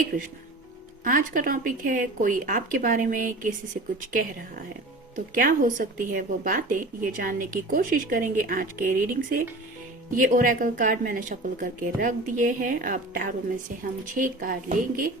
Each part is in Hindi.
हरे कृष्णा। आज का टॉपिक है कोई आपके बारे में किसी से कुछ कह रहा है, तो क्या हो सकती है वो बातें, ये जानने की कोशिश करेंगे आज के रीडिंग से। ये ओरेकल कार्ड मैंने शफल करके रख दिए हैं। अब टैरो में से हम 6 कार्ड लेंगे।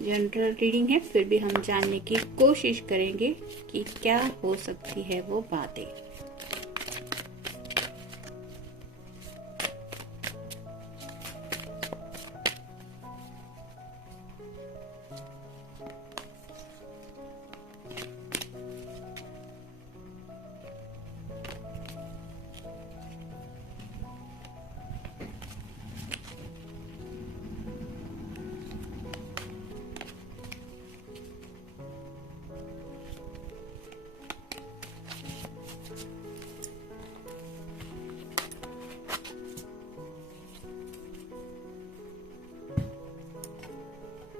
जनरल रीडिंग है, फिर भी हम जानने की कोशिश करेंगे कि क्या हो सकती है वो बातें।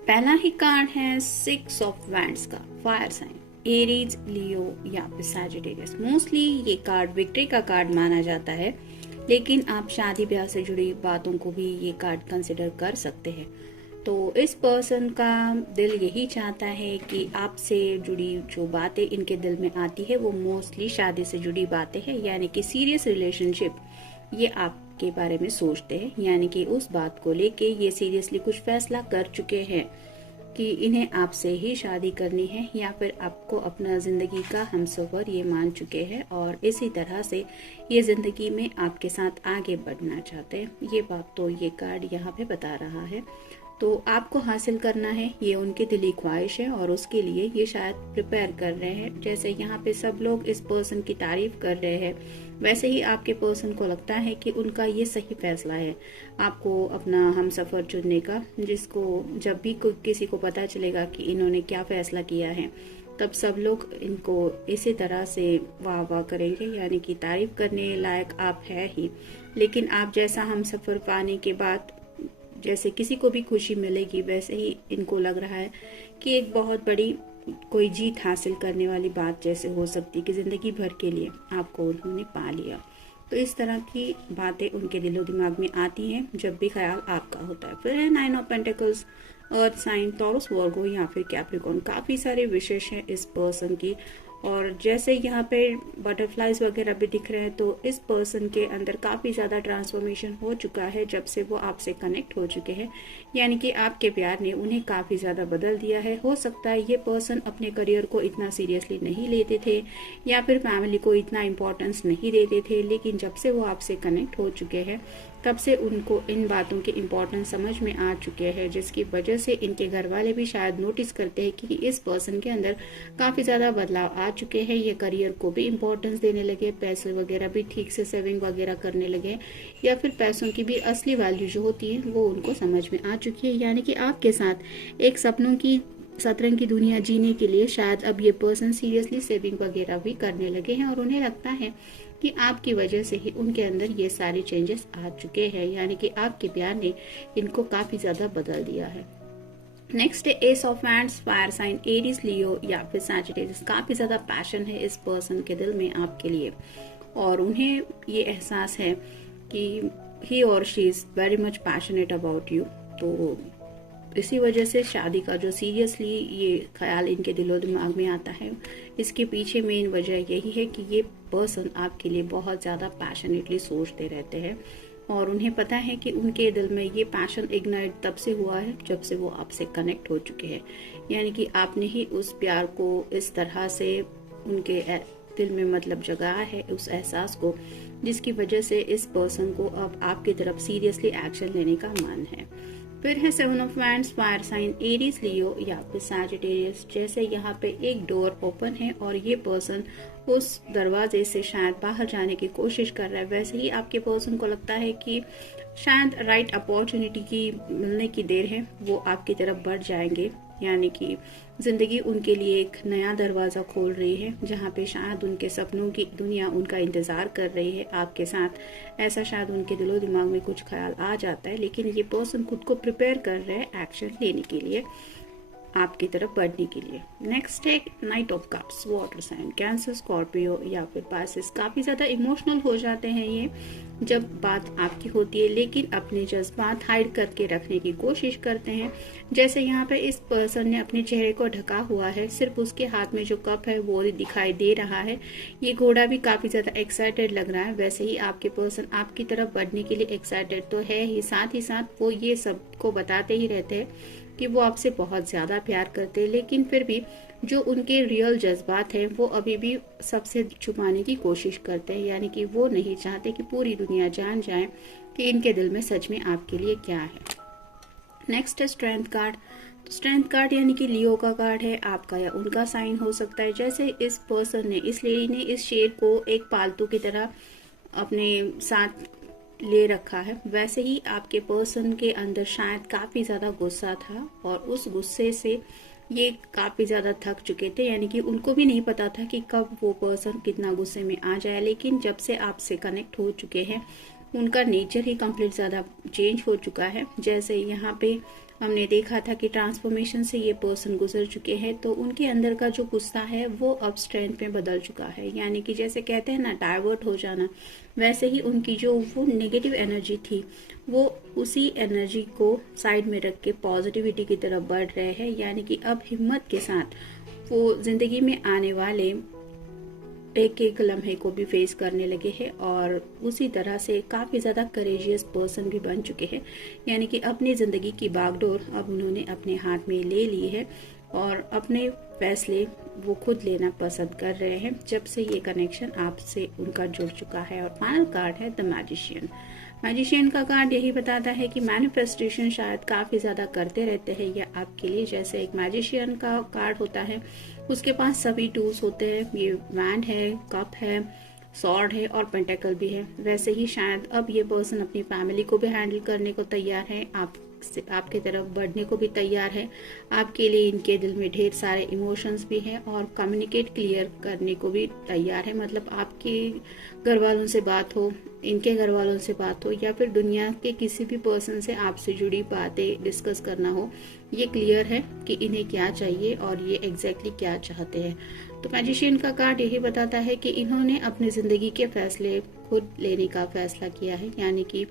पहला ही कार्ड है 6 ऑफ वैंड्स का, फायर साइन, एरीज, लियो या फिर सैजिटेरियस। मोस्टली ये कार्ड विक्ट्री का कार्ड माना जाता है, लेकिन आप शादी ब्याह से जुड़ी बातों को भी ये कार्ड कंसिडर कर सकते हैं। तो इस पर्सन का दिल यही चाहता है कि आपसे जुड़ी जो बातें इनके दिल में आती है वो मोस्टली शादी से जुड़ी बातें हैं, यानी कि सीरियस रिलेशनशिप ये आपके बारे में सोचते हैं, यानी कि उस बात को लेके ये सीरियसली कुछ फैसला कर चुके हैं कि इन्हें आपसे ही शादी करनी है, या फिर आपको अपना जिंदगी का हमसफर ये मान चुके हैं और इसी तरह से ये जिंदगी में आपके साथ आगे बढ़ना चाहते हैं। ये बात तो ये कार्ड यहाँ पे बता रहा है। तो आपको हासिल करना है, ये उनकी दिली ख्वाहिश है और उसके लिए ये शायद प्रिपेयर कर रहे हैं। जैसे यहाँ पे सब लोग इस पर्सन की तारीफ कर रहे हैं, वैसे ही आपके पर्सन को लगता है कि उनका ये सही फैसला है आपको अपना हमसफर चुनने का, जिसको जब भी किसी को पता चलेगा कि इन्होंने क्या फैसला किया है, तब सब लोग इनको इसी तरह से वाह वाह करेंगे, यानी कि तारीफ करने लायक आप है ही। लेकिन आप जैसा हमसफर पाने के बाद जैसे किसी को भी खुशी मिलेगी, वैसे ही इनको लग रहा है कि एक बहुत बड़ी कोई जीत हासिल करने वाली बात जैसे हो सकती है कि जिंदगी भर के लिए आपको उन्होंने पा लिया। तो इस तरह की बातें उनके दिलो दिमाग में आती हैं जब भी ख्याल आपका होता है। फिर है 9 of pentacles, earth sign, Taurus, Virgo या फिर कैप्रिकॉर्न। काफी सारे विशेष हैं इस पर्सन की, और जैसे यहाँ पे बटरफ्लाइज वगैरह भी दिख रहे हैं, तो इस पर्सन के अंदर काफी ज्यादा ट्रांसफॉर्मेशन हो चुका है जब से वो आपसे कनेक्ट हो चुके हैं, यानी कि आपके प्यार ने उन्हें काफी ज्यादा बदल दिया है। हो सकता है ये पर्सन अपने करियर को इतना सीरियसली नहीं लेते थे या फिर फैमिली को इतना इम्पोर्टेंस नहीं देते थे, लेकिन जब से वो आपसे कनेक्ट हो चुके हैं तब से उनको इन बातों के इम्पोर्टेंस समझ में आ चुके हैं, जिसकी वजह से इनके घर वाले भी शायद नोटिस करते हैं कि इस पर्सन के अंदर काफी ज्यादा बदलाव आ चुके हैं। ये करियर को भी इम्पोर्टेंस देने लगे, पैसे वगैरह भी ठीक से सेविंग वगैरह करने लगे, या फिर पैसों की भी असली वैल्यू जो होती है वो उनको समझ में आ चुकी है। यानी कि आपके साथ एक सपनों की सतरंग की दुनिया जीने के लिए शायद अब ये पर्सन सीरियसली सेविंग वगैरह भी करने लगे हैं, और उन्हें लगता है कि आपकी वजह से ही उनके अंदर ये सारे चेंजेस आ चुके हैं, यानी कि आपके प्यार ने इनको काफी ज्यादा बदल दिया है। नेक्स्ट है ace of wands, fire sign, Aries, Leo या फिर सैजिटेरियस। काफी ज्यादा पैशन है इस पर्सन के दिल में आपके लिए, और उन्हें ये एहसास है कि ही और she is very much passionate about you. तो इसी वजह से शादी का जो सीरियसली ये ख्याल इनके दिलो दिमाग में आता है, इसके पीछे मेन वजह यही है कि ये पर्सन आपके लिए बहुत ज़्यादा पैशनेटली सोचते रहते हैं, और उन्हें पता है कि उनके दिल में ये पैशन इग्नाइट तब से हुआ है जब से वो आपसे कनेक्ट हो चुके हैं, यानी कि आपने ही उस प्यार को इस तरह से उनके दिल में मतलब जगाया है, उस एहसास को, जिसकी वजह से इस पर्सन को अब आपकी तरफ सीरियसली एक्शन लेने का मन है। फिर है 7 of wands, fire sign, Aries, Leo या फिर सैजिटेरियस। जैसे यहाँ पे एक डोर ओपन है और ये पर्सन उस दरवाजे से शायद बाहर जाने की कोशिश कर रहा है, वैसे ही आपके पर्सन को लगता है कि शायद राइट अपॉर्चुनिटी की मिलने की देर है, वो आपकी तरफ बढ़ जाएंगे, यानी कि जिंदगी उनके लिए एक नया दरवाजा खोल रही है जहाँ पे शायद उनके सपनों की दुनिया उनका इंतजार कर रही है आपके साथ। ऐसा शायद उनके दिलो दिमाग में कुछ ख्याल आ जाता है, लेकिन ये पर्सन खुद को प्रिपेयर कर रहे हैं एक्शन लेने के लिए। आपकी तरफ बढ़ने के लिए। नेक्स्ट है knight of cups, water sign, Cancer, Scorpio या फिर पाइसेस। काफी ज्यादा इमोशनल हो जाते हैं ये जब बात आपकी होती है, लेकिन अपने जज्बात हाइड करके रखने की कोशिश करते हैं। जैसे यहाँ पे इस पर्सन ने अपने चेहरे को ढका हुआ है, सिर्फ उसके हाथ में जो कप है वो दिखाई दे रहा है। ये घोड़ा भी काफी ज्यादा एक्साइटेड लग रहा है। वैसे ही आपके पर्सन आपकी तरफ बढ़ने के लिए एक्साइटेड तो है ही, साथ ही साथ वो ये सबको बताते ही रहते हैं कि वो आपसे बहुत ज्यादा प्यार करते हैं, लेकिन फिर भी जो उनके रियल जज्बात हैं वो अभी भी सबसे छुपाने की कोशिश करते हैं। यानी कि वो नहीं चाहते कि पूरी दुनिया जान जाए कि इनके दिल में सच में आपके लिए क्या है। नेक्स्ट है स्ट्रेंथ कार्ड। तो स्ट्रेंथ कार्ड यानी कि लियो का कार्ड है, आपका या उनका साइन हो सकता है। जैसे इस पर्सन ने, इस लेडी ने इस शेर को एक पालतू की तरह अपने साथ ले रखा है, वैसे ही आपके पर्सन के अंदर शायद काफी ज्यादा गुस्सा था और उस गुस्से से ये काफी ज्यादा थक चुके थे। यानी कि उनको भी नहीं पता था कि कब वो पर्सन कितना गुस्से में आ जाए, लेकिन जब से आपसे कनेक्ट हो चुके हैं उनका नेचर ही कंप्लीट ज्यादा चेंज हो चुका है। जैसे यहाँ पे हमने देखा था कि ट्रांसफॉर्मेशन से ये पर्सन गुजर चुके हैं, तो उनके अंदर का जो गुस्सा है वो अब स्ट्रेंथ में बदल चुका है। यानी कि जैसे कहते हैं ना डाइवर्ट हो जाना, वैसे ही उनकी जो वो नेगेटिव एनर्जी थी वो उसी एनर्जी को साइड में रख के पॉजिटिविटी की तरफ बढ़ रहे हैं। यानी कि अब हिम्मत के साथ वो जिंदगी में आने वाले एक एक लम्हे को भी फेस करने लगे हैं और उसी तरह से काफी ज्यादा करेजियस पर्सन भी बन चुके हैं। यानी कि अपनी जिंदगी की बागडोर अब उन्होंने अपने हाथ में ले ली है और अपने फैसले वो खुद लेना पसंद कर रहे हैं जब से ये कनेक्शन आपसे उनका जुड़ चुका है। और फाइनल कार्ड है द मैजिशियन। मैजिशियन का कार्ड यही बताता है कि मैनिफेस्टेशन शायद काफी ज्यादा करते रहते हैं या आपके लिए। जैसे एक मैजिशियन का कार्ड होता है, उसके पास सभी टूल्स होते हैं, ये वैंड है, कप है, सॉर्ड है और पेंटेकल भी है। वैसे ही शायद अब ये पर्सन अपनी फैमिली को भी हैंडल करने को तैयार है, आपके तरफ बढ़ने को भी तैयार है। आपके लिए इनके दिल में ढेर सारे इमोशंस भी हैं और कम्युनिकेट क्लियर करने को भी तैयार है। मतलब आपके घर वालों से बात हो, इनके घर वालों से बात हो या फिर दुनिया के किसी भी पर्सन से आपसे जुड़ी बातें डिस्कस करना हो, ये क्लियर है कि इन्हें क्या चाहिए और ये एग्जैक्टली क्या चाहते हैं। तो मैजिशियन का कार्ड यही बताता है कि इन्होंने अपनी जिंदगी के फैसले खुद लेने का फैसला किया है। यानी कि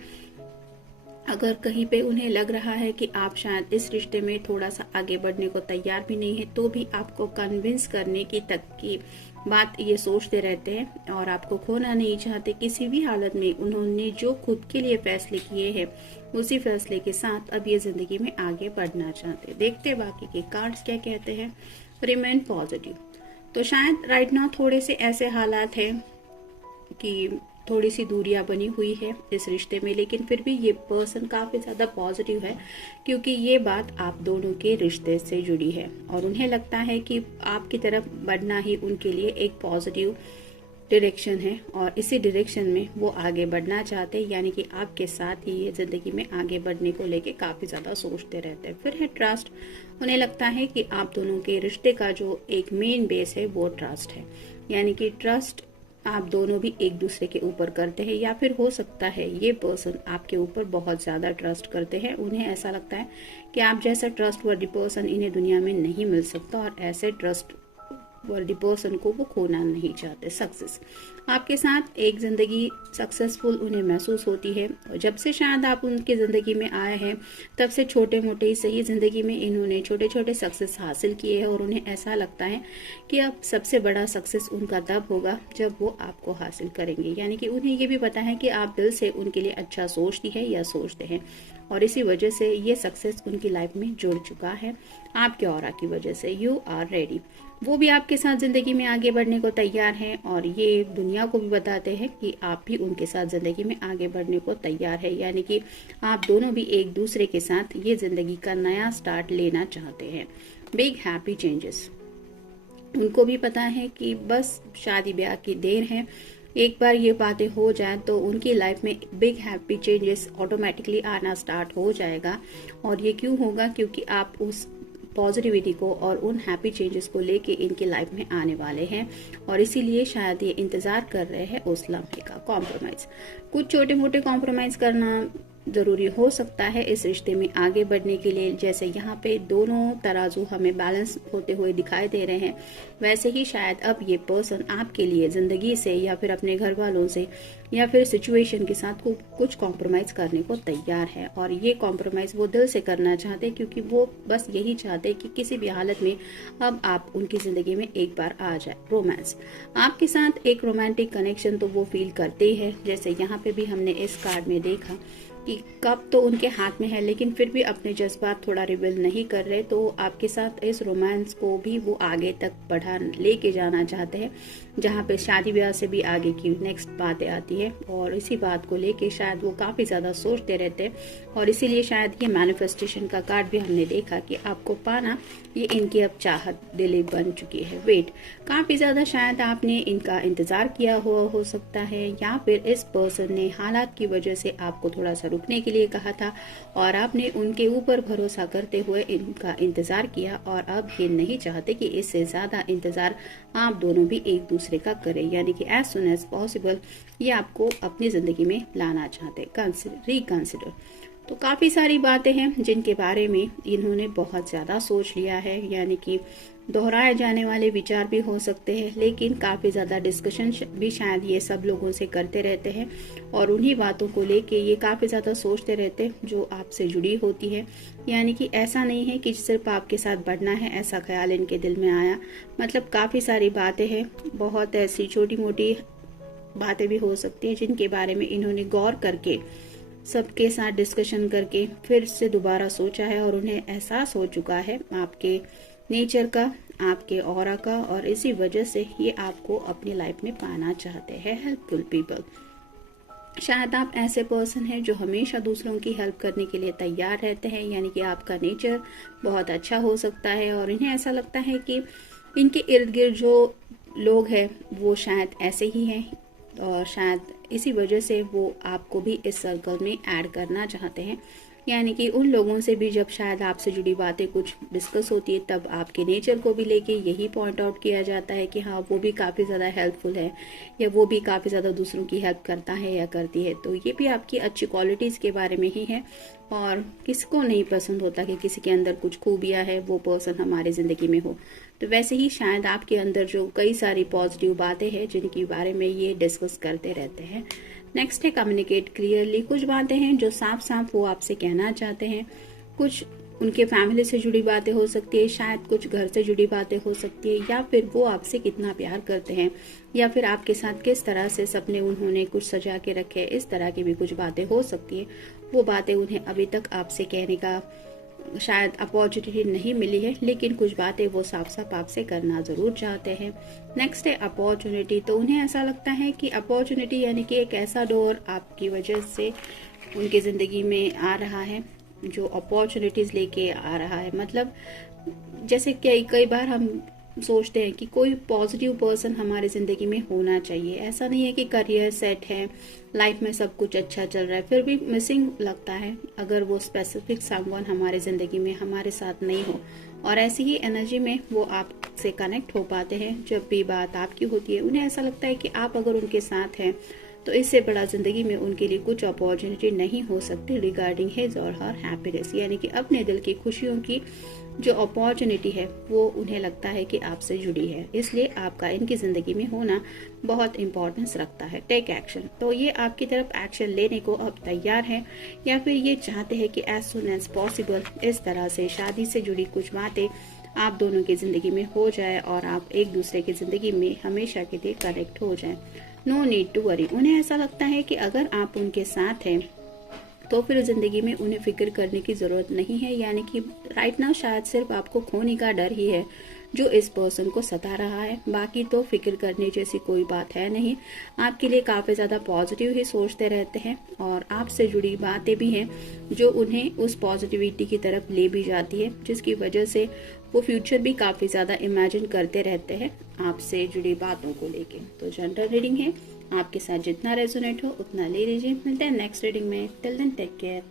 अगर कहीं पे उन्हें लग रहा है कि आप शायद इस रिश्ते में थोड़ा सा आगे बढ़ने को तैयार भी नहीं है, तो भी आपको कन्विंस करने की तक की बात ये सोचते रहते हैं और आपको खोना नहीं चाहते किसी भी हालत में। उन्होंने जो खुद के लिए फैसले किए हैं उसी फैसले के साथ अब ये जिंदगी में आगे बढ़ना चाहते। देखते बाकी के कार्ड्स क्या कहते हैं। Remain positive. तो शायद राइट नाउ थोड़े से ऐसे हालात हैं कि थोड़ी सी दूरियां बनी हुई है इस रिश्ते में, लेकिन फिर भी ये पर्सन काफी ज्यादा पॉजिटिव है क्योंकि ये बात आप दोनों के रिश्ते से जुड़ी है और उन्हें लगता है कि आपकी तरफ बढ़ना ही उनके लिए एक पॉजिटिव डायरेक्शन है और इसी डायरेक्शन में वो आगे बढ़ना चाहते हैं। यानी कि आपके साथ ही ये जिंदगी में आगे बढ़ने को लेके काफी ज्यादा सोचते रहते हैं। फिर है ट्रस्ट। उन्हें लगता है कि आप दोनों के रिश्ते का जो एक मेन बेस है वो ट्रस्ट है। यानी कि ट्रस्ट आप दोनों भी एक दूसरे के ऊपर करते हैं या फिर हो सकता है ये पर्सन आपके ऊपर बहुत ज्यादा ट्रस्ट करते हैं। उन्हें ऐसा लगता है कि आप जैसा ट्रस्ट वर्दी पर्सन इन्हें दुनिया में नहीं मिल सकता और ऐसे ट्रस्ट वर्दी पर्सन को वो खोना नहीं चाहते। सक्सेस। आपके साथ एक जिंदगी सक्सेसफुल उन्हें महसूस होती है और जब से शायद आप उनकी जिंदगी में आए हैं तब से छोटे मोटे ही सही जिंदगी में इन्होंने छोटे छोटे सक्सेस हासिल किए हैं और उन्हें ऐसा लगता है कि अब सबसे बड़ा सक्सेस उनका तब होगा जब वो आपको हासिल करेंगे। यानी कि उन्हें ये भी पता है कि आप दिल से उनके लिए अच्छा सोचती है या सोचते हैं और इसी वजह से ये सक्सेस उनकी लाइफ में जुड़ चुका है आपके ऑरा की वजह से। You are ready. वो भी आपके साथ जिंदगी में आगे बढ़ने को तैयार हैं और ये दुनिया को भी बताते हैं कि आप भी उनके साथ जिंदगी में आगे बढ़ने को तैयार है। यानी कि आप दोनों भी एक दूसरे के साथ ये जिंदगी का नया स्टार्ट लेना चाहते हैं। Big happy changes. उनको भी पता है कि बस शादी ब्याह की देर है, एक बार ये बातें हो जाए तो उनकी लाइफ में बिग हैप्पी चेंजेस ऑटोमेटिकली आना स्टार्ट हो जाएगा। और ये क्यों होगा? क्योंकि आप उस पॉजिटिविटी को और उन हैप्पी चेंजेस को लेके इनकी लाइफ में आने वाले हैं और इसीलिए शायद ये इंतजार कर रहे हैं उस लम्हे का। कॉम्प्रोमाइज। कुछ छोटे मोटे कॉम्प्रोमाइज करना जरूरी हो सकता है इस रिश्ते में आगे बढ़ने के लिए। जैसे यहाँ पे दोनों तराजू हमें बैलेंस होते हुए दिखाई दे रहे हैं, वैसे ही शायद अब ये पर्सन आपके लिए जिंदगी से या फिर अपने घर वालों से या फिर सिचुएशन के साथ कुछ कॉम्प्रोमाइज करने को तैयार है। और ये कॉम्प्रोमाइज वो दिल से करना चाहते हैं, क्योंकि वो बस यही चाहते हैं कि किसी भी हालत में अब आप उनकी जिंदगी में एक बार आ जाए। रोमांस, आपके साथ एक रोमांटिक कनेक्शन तो वो फील करते ही है। जैसे यहाँ पे भी हमने इस कार्ड में देखा कि कप तो उनके हाथ में है, लेकिन फिर भी अपने जज्बात थोड़ा रिवील नहीं कर रहे। तो आपके साथ इस रोमांस को भी वो आगे तक बढ़ा लेके जाना चाहते हैं, जहाँ पे शादी ब्याह से भी आगे की नेक्स्ट बातें आती है। और इसी बात को लेके शायद वो काफी ज्यादा सोचते रहते हैं, और इसीलिए शायद ये मैनिफेस्टेशन का कार्ड भी हमने देखा कि आपको पाना ये इनकी अब चाहत दिली बन चुकी है। वेट, काफी ज्यादा शायद आपने इनका इंतजार किया हुआ हो सकता है, या फिर इस पर्सन ने हालात की वजह से आपको थोड़ा सा रुकने के लिए कहा था और आपने उनके ऊपर भरोसा करते हुए इनका इंतजार किया। और अब ये नहीं चाहते कि इससे ज्यादा इंतजार आप दोनों भी एक दूसरे का करें, यानी कि एज सुन एज पॉसिबल ये आपको अपनी जिंदगी में लाना चाहते हैं। रिकंसिडर, तो काफी सारी बातें हैं जिनके बारे में इन्होंने बहुत ज्यादा सोच लिया है, यानी कि दोहराए जाने वाले विचार भी हो सकते हैं, लेकिन काफी ज्यादा डिस्कशन भी शायद ये सब लोगों से करते रहते हैं और उन्हीं बातों को लेके ये काफी ज्यादा सोचते रहते हैं जो आपसे जुड़ी होती है। यानी कि ऐसा नहीं है कि सिर्फ आपके साथ बढ़ना है, ऐसा ख्याल इनके दिल में आया। मतलब काफी सारी बातें हैं, बहुत ऐसी छोटी मोटी बातें भी हो सकती है जिनके बारे में इन्होंने गौर करके सबके साथ डिस्कशन करके फिर से दोबारा सोचा है, और उन्हें एहसास हो चुका है आपके नेचर का, आपके ऑरा का, और इसी वजह से ये आपको अपनी लाइफ में पाना चाहते हैं। हेल्पफुल पीपल, शायद आप ऐसे पर्सन हैं जो हमेशा दूसरों की हेल्प करने के लिए तैयार रहते हैं, यानी कि आपका नेचर बहुत अच्छा हो सकता है और इन्हें ऐसा लगता है कि इनके इर्द गिर्द जो लोग हैं वो शायद ऐसे ही हैं, और शायद इसी वजह से वो आपको भी इस सर्कल में ऐड करना चाहते हैं। यानी कि उन लोगों से भी जब शायद आपसे जुड़ी बातें कुछ डिस्कस होती है, तब आपके नेचर को भी लेके यही पॉइंट आउट किया जाता है कि हाँ, वो भी काफ़ी ज़्यादा हेल्पफुल है, या वो भी काफ़ी ज़्यादा दूसरों की हेल्प करता है या करती है। तो ये भी आपकी अच्छी क्वालिटीज़ के बारे में ही है, और किसको नहीं पसंद होता कि किसी के अंदर कुछ खूबियाँ है वो पर्सन हमारी ज़िंदगी में हो। तो वैसे ही शायद आपके अंदर जो कई सारी पॉजिटिव बातें हैं जिनके बारे में ये डिस्कस करते रहते हैं। नेक्स्ट है कम्युनिकेट क्लियरली, कुछ बातें हैं जो साफ साफ वो आपसे कहना चाहते हैं। कुछ उनके फैमिली से जुड़ी बातें हो सकती है, शायद कुछ घर से जुड़ी बातें हो सकती है, या फिर वो आपसे कितना प्यार करते हैं, या फिर आपके साथ किस तरह से सपने उन्होंने कुछ सजा के रखे, इस तरह की भी कुछ बातें हो सकती है। वो बातें उन्हें अभी तक आपसे कहने का शायद अपॉर्चुनिटी नहीं मिली है, लेकिन कुछ बातें वो साफ साफ आपसे करना जरूर चाहते हैं। नेक्स्ट है अपॉर्चुनिटी, तो उन्हें ऐसा लगता है कि अपॉर्चुनिटी यानी कि एक ऐसा डोर आपकी वजह से उनकी जिंदगी में आ रहा है जो अपॉर्चुनिटीज लेके आ रहा है। मतलब जैसे कई बार हम सोचते हैं कि कोई पॉजिटिव पर्सन हमारी जिंदगी में होना चाहिए। ऐसा नहीं है कि करियर सेट है, लाइफ में सब कुछ अच्छा चल रहा है, फिर भी मिसिंग लगता है अगर वो स्पेसिफिक समवन हमारी जिंदगी में हमारे साथ नहीं हो। और ऐसी ही एनर्जी में वो आपसे कनेक्ट हो पाते हैं जब भी बात आपकी होती है। उन्हें ऐसा लगता है कि आप अगर उनके साथ हैं तो इससे बड़ा जिंदगी में उनके लिए कुछ अपॉर्चुनिटी नहीं हो सकती रिगार्डिंग हिज और हर हैप्पीनेस, यानी कि अपने दिल की खुशियों की जो अपॉर्चुनिटी है वो उन्हें लगता है कि आपसे जुड़ी है। इसलिए आपका इनकी जिंदगी में होना बहुत इंपॉर्टेंस रखता है। टेक एक्शन, तो ये आपकी तरफ एक्शन लेने को अब तैयार है, या फिर ये चाहते हैं कि एज सुन एज पॉसिबल इस तरह से शादी से जुड़ी कुछ बातें आप दोनों की जिंदगी में हो जाए और आप एक दूसरे की जिंदगी में हमेशा के लिए कनेक्ट हो जाए। नो नीड टू वरी, उन्हें ऐसा लगता है कि अगर आप उनके साथ हैं तो फिर जिंदगी में उन्हें फिक्र करने की जरूरत नहीं है। यानी कि राइट नाउ शायद सिर्फ आपको खोने का डर ही है जो इस पर्सन को सता रहा है, बाकी तो फिक्र करने जैसी कोई बात है नहीं। आपके लिए काफी ज्यादा पॉजिटिव ही सोचते रहते हैं, और आपसे जुड़ी बातें भी हैं जो उन्हें उस पॉजिटिविटी की तरफ ले भी जाती है, जिसकी वजह से वो फ्यूचर भी काफी ज्यादा इमेजिन करते रहते हैं आपसे जुड़ी बातों को लेके। तो जनरल रीडिंग है, आपके साथ जितना रेजोनेट हो उतना ले लीजिए। मिलते हैं नेक्स्ट रीडिंग में, टिल देन टेक केयर।